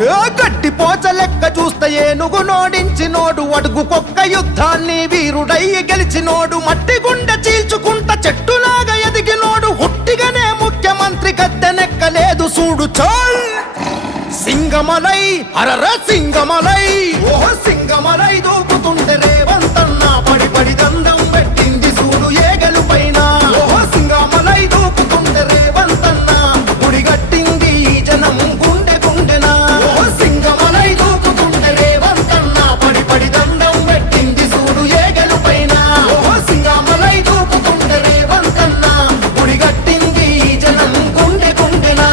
గట్టి పోచ లెక్క చూస్తే ఏనుగు నోడించినోడు, అడుగుకొక్క యుద్ధాన్ని వీరుడయ్యి గెలిచినోడు, మట్టి గుండె చీల్చుకుంట చెట్టులాగా ఎదిగినోడు, హుట్టిగానే ముఖ్యమంత్రి గద్దెనెక్కలేదు చూడు చోల్. సింగమలై అరర సింగమలై, ఓహో సింగమలై దూకుతుంటే రేవంతన్న పడి పడి దండం పెట్టింది చూడు ఏ గెలుపైన. ఓహో సింగమలై దూకుతుంటే రేవంతన్న గుడిగట్టింది జనం గుండె గుండెనా. ఓహో సింగమలై దూకుతుంటే రేవంతన్న పడి పడి దండం పెట్టింది చూడు ఏ గెలుపైన. ఓహో సింగమలై దూకుతుంటే రేవంతన్న గుడిగట్టింది జనం గుండె గుండెనా.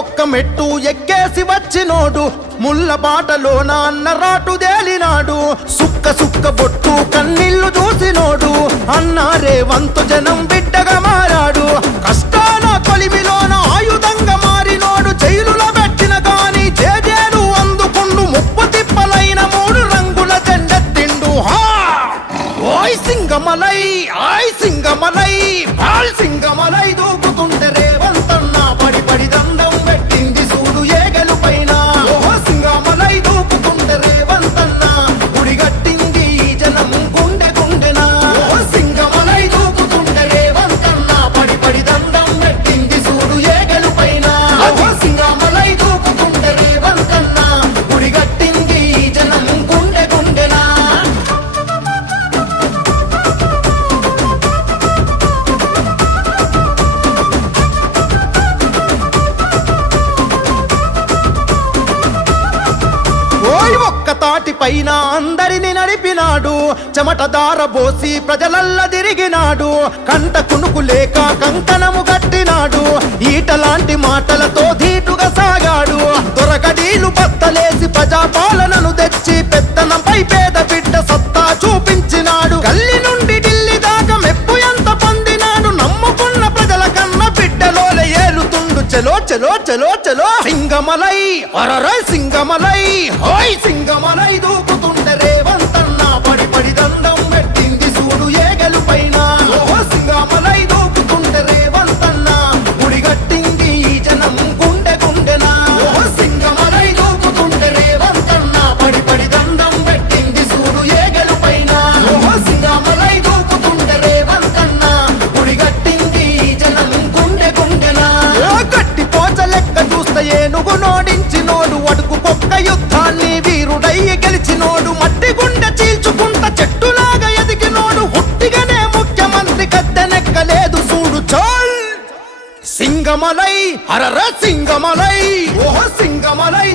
ఒక్క మెట్టు ఎక్కేసి వచ్చినోడు, ముళ్ళ బాటలోన అన్నరాటు దేలినాడు, సుక్క సుక్క బొట్టు కన్నీళ్లు చూసినోడు, అన్న రేవంతు జనం బిడ్డగా మారాడు. కష్టాల కొలిమిలోన ఆయుధంగా మారినోడు, జైలులో పెట్టిన గాని జేజేలు అందుకుండు, ముప్పు తిప్పలైన 3 రంగుల జెండెత్తిండు. ఓయ్ సింగమలై ఆయ్ సింగమలై బాల్ సింగమలై దూకుతుంటే రేవంతన్న పడి పడి దండం పెట్టింది చూడు ఏ గెలుపైన. ఓహో సింగమలై దూకుతుంటే రేవంతన్న గుడిగట్టింది జనం గుండె గుండెనా. ఓహో సింగమలై దూకుతుంటే రేవంతన్న పడి పడి దండం పెట్టింది చూడు ఏ గెలుపైన. ఓహో సింగమలై దూకుతుంటే రేవంతన్న గుడిగట్టింది జనం గుండె గుండెనా. తాటి పైన అందరిని నడిపినాడు, చెమట దారబోసి ప్రజలల్ల తిరిగినాడు, కంట కునుకు లేక కంకణము కట్టినాడు, ఈటలాంటి మాటలతో ధీటుగా సాగాడు, దొరకడీలు బత్తలేసి ప్రజాపాలనను తెచ్చి పెత్తనంపై పేద బిడ్డ సత్తా చూపించినాడు, గల్లి నుండి ఢిల్లీ దాకా మెప్పు ఎంత పొందినాడు, నమ్ముకున్న ప్రజల కన్న బిడ్డలోలే ఏలుతుండు చలో చలో చలో చలో. సింగమలై అరర సింగమలై హోయ్ సింగమలై దూకుతుంటే రేవంతన్న పడి పడి దండం పెట్టింది చూడు ఏ గెలుపైన. ఓహో సింగమలై దూకుతుంటే రేవంతన్న గుడిగట్టింది జనం గుండె గుండెనా. ఓహో సింగమలై దూకుతుంటే రేవంతన్న పడి పడి దండం పెట్టింది చూడు ఏ గెలుపైన. ఓహో సింగమలై దూకుతుంటే రేవంతన్న గుడిగట్టింది జనం గుండె గుండెనా. గట్టి పోచ లెక్క చూస్తే ఏనుగు నోడించినోడు, అడుగుకొక్క యుద్ధాన్ని వీరుడయ్యి గెలిచినోడు, మట్టి గుండె చీల్చుకుంట చెట్టులాగా ఎదిగినోడు, హుట్టిగానే ముఖ్యమంత్రి గద్దెనెక్కలేదు చూడు చోల్. సింగమలై అరర సింగమలై, ఓహో సింగమలై